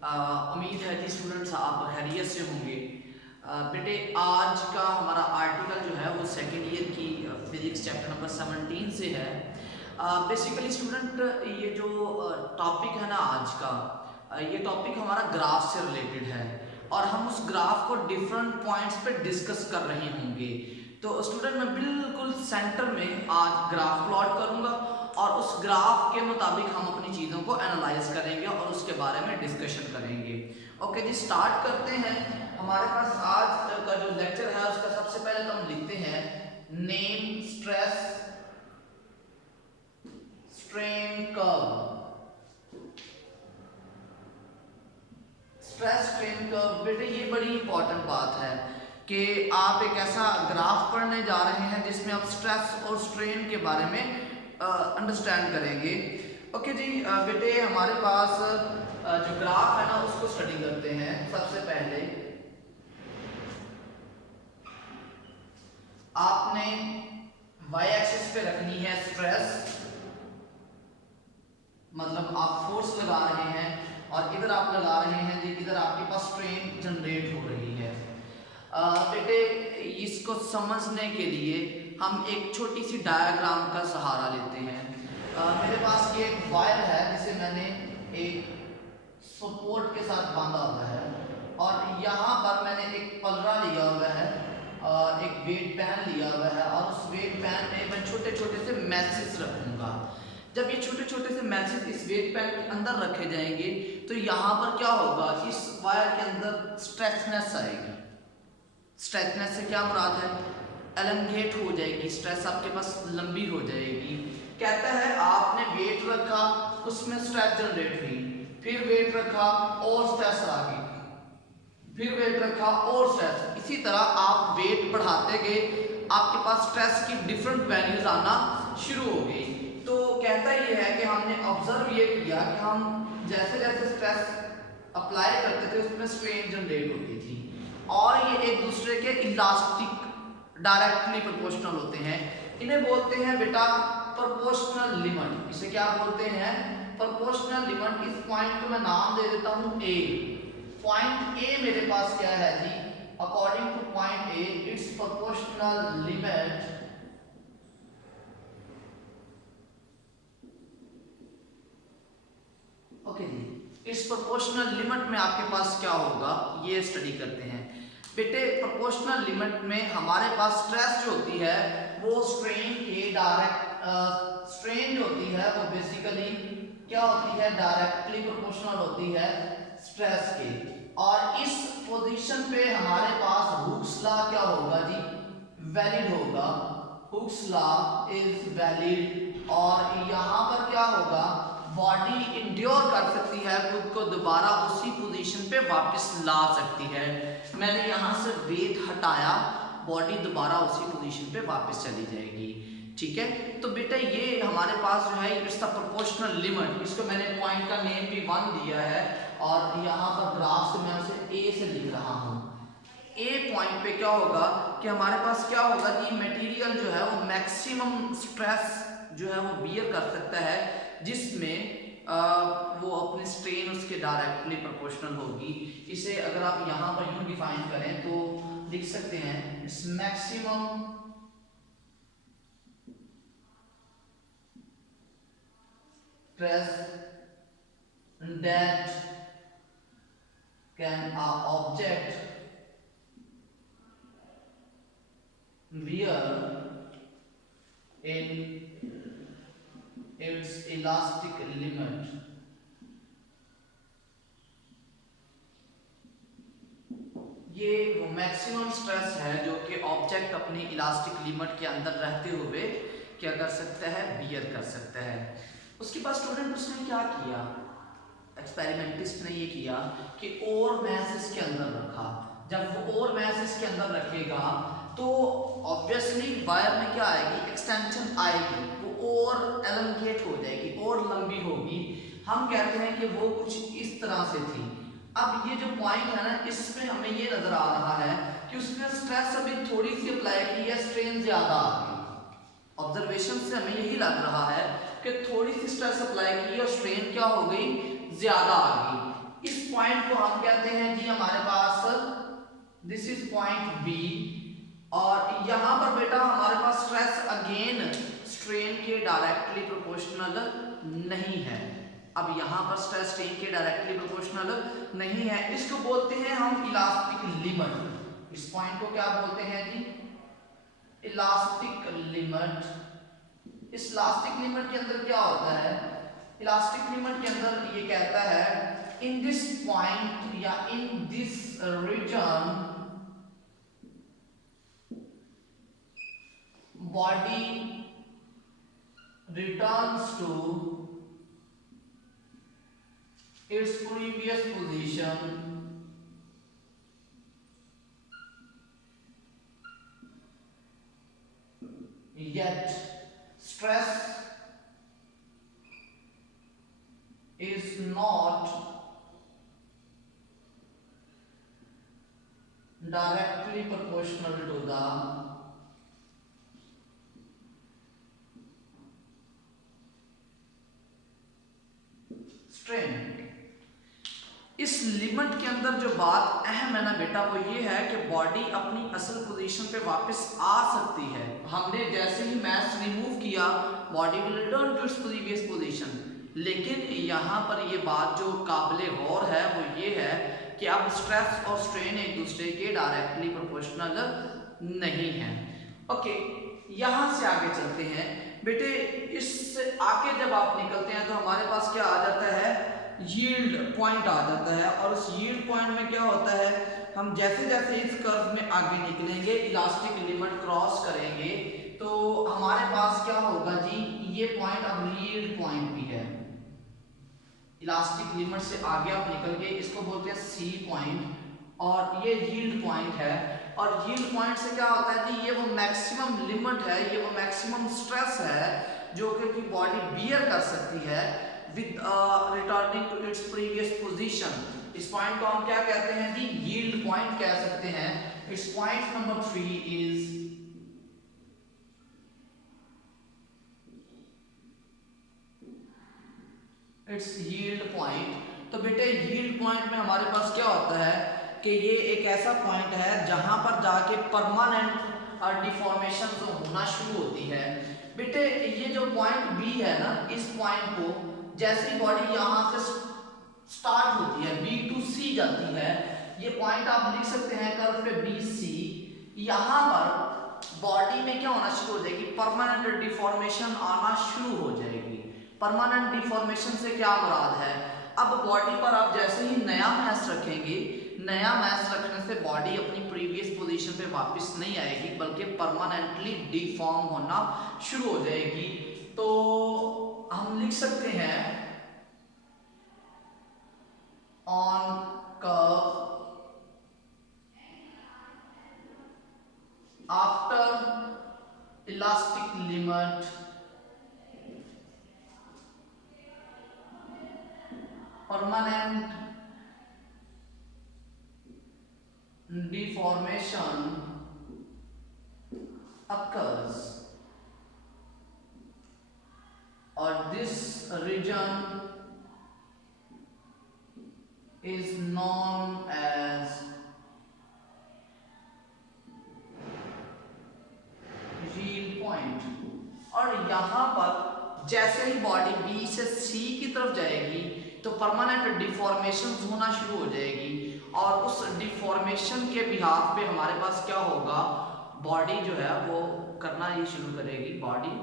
उम्मीद है जी स्टूडेंट्स आप खैरियत से होंगे। बेटे आज का हमारा आर्टिकल जो है वो सेकेंड ईयर की फिजिक्स चैप्टर नंबर 17 से है। बेसिकली स्टूडेंट ये जो टॉपिक है ना आज का, ये टॉपिक हमारा ग्राफ से रिलेटेड है और हम उस ग्राफ को डिफरेंट पॉइंट्स पे डिस्कस कर रहे होंगे। तो स्टूडेंट मैं बिल्कुल सेंटर में आज ग्राफ प्लॉट करूंगा और उस ग्राफ के मुताबिक हम अपनी चीज़ों को एनालाइज करेंगे और उसके बारे में डिस्कशन करेंगे। ओके जी, स्टार्ट करते हैं। हमारे पास आज का जो लेक्चर है उसका सबसे पहले तो हम लिखते हैं name stress strain curve. Stress strain curve बेटे ये बड़ी इंपॉर्टेंट बात है कि आप एक ऐसा ग्राफ पढ़ने जा रहे हैं जिसमें आप स्ट्रेस और स्ट्रेन के बारे में अंडरस्टैंड करेंगे। ओके जी बेटे हमारे पास जो ग्राफ है ना उसको स्टडी करते हैं। सबसे पहले आपने y एक्सिस पे रखनी है स्ट्रेस, मतलब आप फोर्स लगा रहे हैं और इधर आप लगा रहे हैं जी, इधर आपके पास स्ट्रेन जनरेट हो रही है। बेटे इसको समझने के लिए हम एक छोटी सी डायग्राम का सहारा लेते हैं। मेरे पास ये एक वायर है जिसे मैंने एक सपोर्ट के साथ बांधा हुआ है और यहाँ पर मैंने एक पलड़ा लिया हुआ है, एक वेट पैन लिया हुआ है और उस वेट पैन में मैं छोटे छोटे से मैसेज रखूंगा। जब ये छोटे छोटे से मैसेज इस वेट पैन के अंदर रखे जाएंगे तो यहाँ पर क्या होगा, इस वायर के अंदर स्ट्रेचनेस आएगी। स्ट्रेचनेस से क्या मुराद है, एलंगेट हो जाएगी, स्ट्रेस आपके पास लंबी हो जाएगी। कहता है आपने वेट रखा उसमें स्ट्रेस जनरेट हुई, फिर वेट रखा और स्ट्रेस आ गई, फिर वेट रखा और स्ट्रेस। इसी तरह आप वेट बढ़ाते गए, आपके पास स्ट्रेस की डिफरेंट वैल्यूज आना शुरू हो गई। तो कहता ये है कि हमने ऑब्जर्व ये किया कि हम जैसे जैसे स्ट्रेस अप्लाई करते थे उसमें स्ट्रेन जनरेट होती थी और ये एक दूसरे के इलास्टिक डायरेक्टली प्रोपोर्शनल होते हैं। इन्हें बोलते हैं बेटा प्रोपोर्शनल लिमिट। इसे क्या बोलते हैं, प्रोपोर्शनल लिमिट। इस पॉइंट को मैं नाम दे देता हूं ए। पॉइंट ए मेरे पास क्या है जी, according to point A it's proportional limit okay जी। इस प्रोपोर्शनल लिमिट में आपके पास क्या होगा ये स्टडी करते हैं। बेटे प्रोपोर्शनल लिमिट में हमारे पास स्ट्रेस जो होती है वो स्ट्रेन के डायरेक्ट स्ट्रेन जो होती है वो बेसिकली क्या होती है, डायरेक्टली प्रोपोर्शनल होती है स्ट्रेस के। और इस पोजीशन पे हमारे पास हुक्स लॉ क्या होगा जी, वैलिड होगा। हुक्स लॉ इज वैलिड और यहाँ पर क्या होगा, बॉडी इंड्योर कर सकती है, खुद को दोबारा उसी पोजीशन पे वापस ला सकती है। मैंने यहाँ से वेट हटाया, बॉडी दोबारा उसी पोजीशन पे वापस चली जाएगी। ठीक है, तो बेटा ये हमारे पास जो है इट्स द प्रोपोर्शनल लिमिट। इसको मैंने पॉइंट का नेम भी 1 दिया है और यहाँ पर ग्राफ से मैं उसे ए से लिख रहा हूँ। ए पॉइंट पे क्या होगा कि हमारे पास क्या होगा जी, मटेरियल जो है वो मैक्सिमम स्ट्रेस जो है वो बियर कर सकता है, जिसमें वो अपनी स्ट्रेन उसके डायरेक्टली प्रोपोर्शनल होगी। इसे अगर आप यहाँ पर यूं डिफाइन करें तो लिख सकते हैं its maximum stress that can a object bear in its elastic limit। ये वो मैक्सिमम स्ट्रेस है जो कि ऑब्जेक्ट अपनी इलास्टिक लिमिट के अंदर रहते हुए क्या कर सकता है, बियर कर सकता है। उसके बाद स्टूडेंट उसने क्या किया, एक्सपेरिमेंटिस्ट ने ये किया कि और मैस इसके अंदर रखा। जब वो और मैस इसके अंदर रखेगा तो ऑब्वियसली वायर में क्या आएगी, एक्सटेंशन आएगी, वो और एलंगेट हो जाएगी और लंबी होगी। हम कहते हैं कि वो कुछ इस तरह से थी। अब ये जो पॉइंट है ना, इसमें हमें ये नजर आ रहा है कि उसने स्ट्रेस अभी थोड़ी सी अप्लाई की है, स्ट्रेन ज्यादा आ गई। ऑब्जर्वेशन से हमें यही लग रहा है कि थोड़ी सी स्ट्रेस अप्लाई की और स्ट्रेन क्या हो गई, ज्यादा आ गई। इस पॉइंट को हम कहते हैं जी हमारे पास दिस इज पॉइंट बी, और यहां पर बेटा हमारे पास स्ट्रेस अगेन स्ट्रेन के डायरेक्टली प्रोपोर्शनल नहीं है। अब यहां पर स्ट्रेस स्ट्रेन के डायरेक्टली प्रोपोर्शनल नहीं है, इसको बोलते हैं हम इलास्टिक लिमिट। इस पॉइंट को क्या बोलते हैं जी? Elastic limit. इस इलास्टिक लिमिट के अंदर क्या होता है? इलास्टिक लिमिट के अंदर ये कहता है इन दिस पॉइंट या in this region body returns to its previous position yet stress is not directly proportional to the strain. इस लिमिट के अंदर जो बात अहम है ना बेटा वो ये है कि बॉडी अपनी असल पोजीशन पे वापस आ सकती है। हमने जैसे ही मास रिमूव किया body will return to its previous position, लेकिन यहाँ पर ये बात जो काबिल गौर है वो ये है कि अब स्ट्रेस और स्ट्रेन एक दूसरे के डायरेक्टली प्रोपोर्शनल नहीं है। ओके, यहाँ से आगे चलते हैं बेटे। इससे आगे जब आप निकलते हैं तो हमारे पास क्या आ जाता है? यील्ड पॉइंट आ जाता है, और उस यील्ड पॉइंट में क्या होता है? हम जैसे जैसे इस कर्व में आगे निकलेंगे, इलास्टिक लिमिट क्रॉस करेंगे, तो हमारे पास क्या होगा जी? ये पॉइंट अब यील्ड पॉइंट भी है। इलास्टिक लिमिट से आगे आप निकल गए, इसको बोलते हैं सी पॉइंट, और ये यील्ड पॉइंट है। और यील्ड पॉइंट से क्या होता है जी? ये वो मैक्सिमम लिमिट है, ये वो मैक्सिमम स्ट्रेस है जो कि बॉडी बियर कर सकती है with returning to its previous position. इस पॉइंट को हम क्या कहते हैं जी? यील्ड पॉइंट कह सकते हैं। It's point number 3 is it's yield point. तो बेटे यील्ड पॉइंट में हमारे पास क्या होता है कि ये एक ऐसा पॉइंट है जहां पर जाके परमानेंट डिफॉर्मेशन होना शुरू होती है। बेटे ये जो पॉइंट बी है ना, इस पॉइंट को जैसे बॉडी यहाँ से स्टार्ट होती है बी टू सी जाती है, ये पॉइंट आप लिख सकते हैं कर्व पे बी सी। यहाँ पर बॉडी में क्या होना शुरू हो जाएगी? परमानेंट डिफॉर्मेशन आना शुरू हो जाएगी। परमानेंट डिफॉर्मेशन से क्या मुराद है? अब बॉडी पर आप जैसे ही नया मैस रखेंगे, नया मैस रखने से बॉडी अपनी प्रीवियस पोजीशन पे वापस नहीं आएगी बल्कि परमानेंटली डिफॉर्म होना शुरू हो जाएगी। तो हम लिख सकते हैं on curve after elastic limit permanent deformation occurs, or this region is known as yield point। और यहाँ पर जैसे ही बॉडी बी से सी की तरफ जाएगी तो परमानेंट डिफॉर्मेशन होना शुरू हो जाएगी, और उस डिफॉर्मेशन के बिहाफ पे हमारे पास क्या होगा? बॉडी जो है वो करना ये शुरू करेगी, बॉडी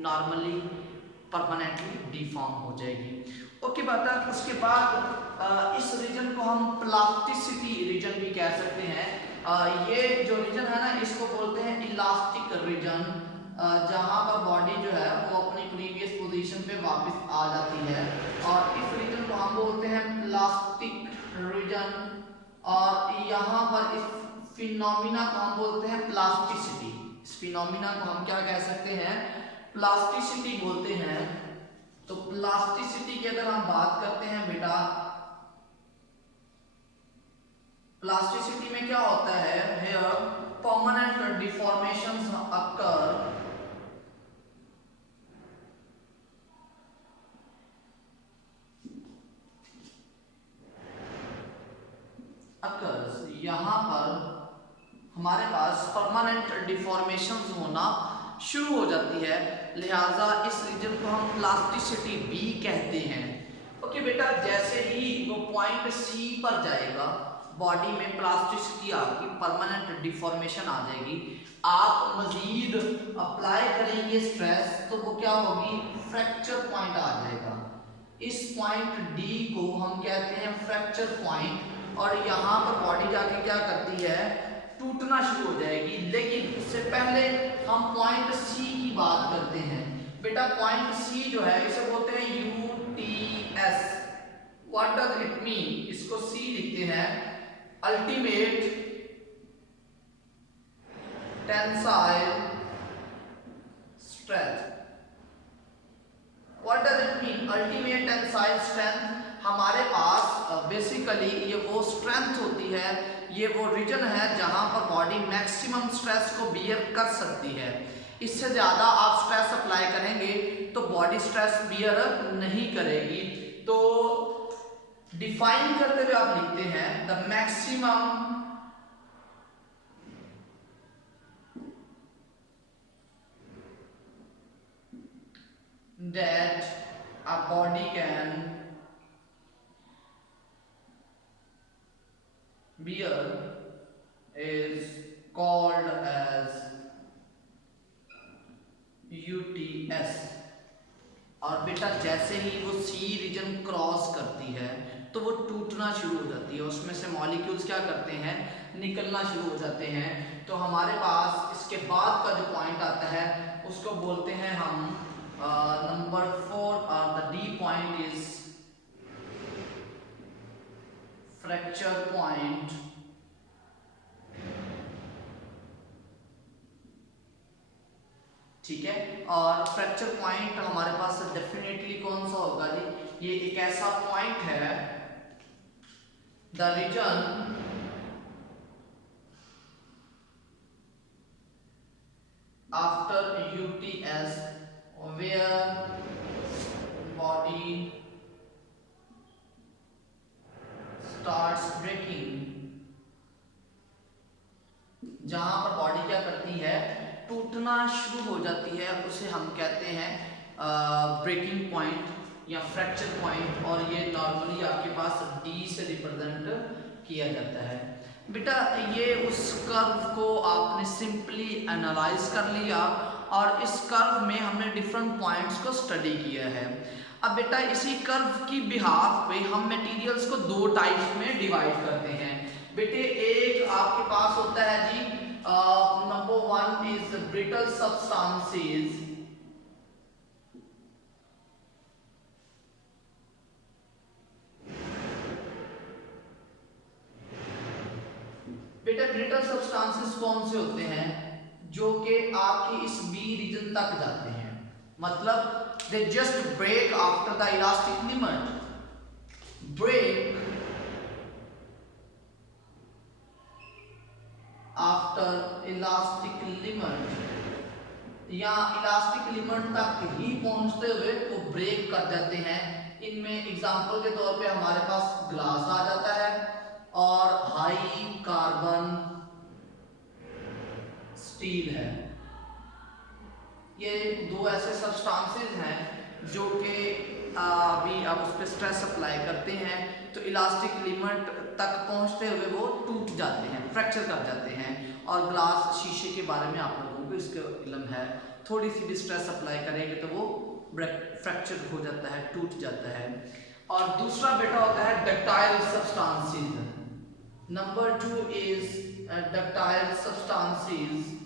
नॉर्मली परमानेंटली डिफॉर्म हो जाएगी। ओके बात है। उसके बाद इस रीजन को हम प्लास्टिसिटी रीजन भी कह सकते हैं। ये जो रीजन है ना, इसको बोलते हैं इलास्टिक रीजन, जहां पर बॉडी जो है वो अपनी प्रीवियस पोजीशन पे वापस आ जाती है, और इस रीजन को हम बोलते हैं प्लास्टिक रीजन। और यहाँ पर इस फिनोमिना को हम बोलते हैं प्लास्टिसिटी। इस फिनोमिना को हम क्या कह सकते हैं? प्लास्टिसिटी बोलते हैं। तो प्लास्टिसिटी की अगर हम बात करते हैं बेटा, प्लास्टिसिटी में क्या होता है? हियर परमानेंट डिफॉर्मेशंस अकर यहाँ पर हमारे पास परमानेंट डिफॉर्मेशंस होना शुरू हो जाती है, लिहाजा इस रीजन को हम प्लास्टिसिटी बी कहते हैं। ओके बेटा, जैसे ही वो पॉइंट सी पर जाएगा बॉडी में प्लास्टिसिटी आपकी परमानेंट डिफॉर्मेशन आ जाएगी। आप मजीद अप्लाई करेंगे स्ट्रेस तो वो क्या होगी, फ्रैक्चर पॉइंट आ जाएगा। इस पॉइंट डी को हम कहते हैं फ्रैक्चर पॉइंट, और यहाँ पर बॉडी जाके क्या करती है, टूटना शुरू हो जाएगी। लेकिन उससे पहले हम पॉइंट सी की बात करते हैं। बेटा पॉइंट सी जो है इसे बोलते हैं UTS. What does it mean, इसको सी लिखते हैं ultimate tensile strength. What does it mean, ultimate tensile strength. हमारे पास बेसिकली ये वो स्ट्रेंथ होती है, ये वो रीजन है जहां पर बॉडी मैक्सिमम स्ट्रेस को बियर कर सकती है। इससे ज़्यादा आप स्ट्रेस अप्लाई करेंगे तो बॉडी स्ट्रेस बियर नहीं करेगी। तो डिफाइन करते हुए आप लिखते हैं the maximum that a body can bear is called as UTS। और बेटा जैसे ही वो सी रीजन क्रॉस करती है तो वो टूटना शुरू हो जाती है, उसमें से मॉलिक्यूल्स क्या करते हैं, निकलना शुरू हो जाते हैं। तो हमारे पास इसके बाद का जो पॉइंट आता है उसको बोलते हैं हम number 4, the D point is fracture point. ठीक है, और फ्रैक्चर पॉइंट हमारे पास डेफिनेटली कौन सा होगा जी, ये एक ऐसा पॉइंट है the region after UTS where body starts breaking, जहां पर बॉडी क्या करती है, टूटना शुरू हो जाती है, उसे हम कहते हैं ब्रेकिंग पॉइंट या फ्रैक्चर पॉइंट। और ये नॉर्मली आपके पास डी से रिप्रेजेंट किया जाता है। बेटा ये उस कर्व को आपने सिंपली एनालाइज कर लिया और इस कर्व में हमने डिफरेंट पॉइंट्स को स्टडी किया है। अब बेटा इसी कर्व की बिहाफ पे हम मटेरियल्स को दो टाइप्स में डिवाइड करते हैं। बेटे एक आपके पास होता है जी नंबर 1 इज ब्रिटल सब्सटेंसेस। बेटा ब्रिटल सब्सटेंसेस कौन से होते हैं, जो कि आपकी इस बी रीजन तक जाते हैं, मतलब they just break after the elastic limit, break after elastic limit, या इलास्टिक लिमिट तक ही पहुंचते हुए वो ब्रेक कर जाते हैं। इनमें एग्जांपल के तौर पे हमारे पास ग्लास आ जाता है और हाई कार्बन स्टील है। ये दो ऐसे सब्सटेंसेस हैं जो कि अभी आप उस पर स्ट्रेस अप्लाई करते हैं तो इलास्टिक लिमिट तक पहुंचते हुए वो टूट जाते हैं, फ्रैक्चर कर जाते हैं। और ग्लास शीशे के बारे में आप लोगों को इसका इल्म है, थोड़ी सी भी स्ट्रेस अप्लाई करेंगे तो वो फ्रैक्चर हो जाता है, टूट जाता है। और दूसरा बेटा होता है ductile substances. Number 2 is ductile substances.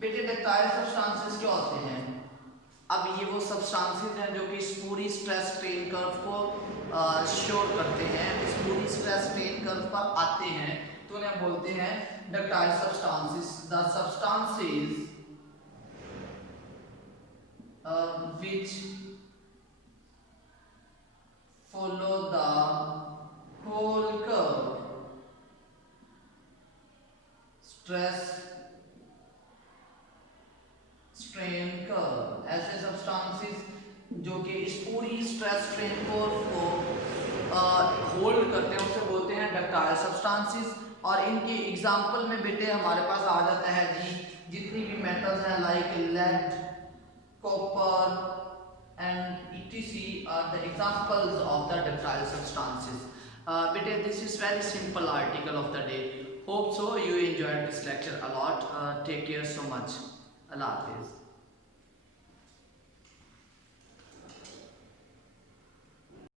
बेटे डक्टाइल सब्सटेंसेस क्या होते हैं, अब ये वो सब्सटेंसेस हैं जो कि इस पूरी स्ट्रेस स्ट्रेन कर्व को शो करते हैं, इस पूरी स्ट्रेस स्ट्रेन कर्व पर आते हैं, तो उन्हें बोलते हैं ductile substances. The substances which follow the whole curve जो कि इस पूरी स्ट्रेस स्ट्रेन फोर्स को होल्ड करते हैं, उसे बोलते हैं डक्टाइल सब्सटेंसेस। और इनकी एग्जांपल में बेटे हमारे पास आ जाता है जी जितनी भी मेटल्स हैं like lead, copper and etc are the examples of the ductile substances. Beta, this is very simple article of the day. Hope so you enjoyed this lecture a lot. Take care so much. Allah Hafiz.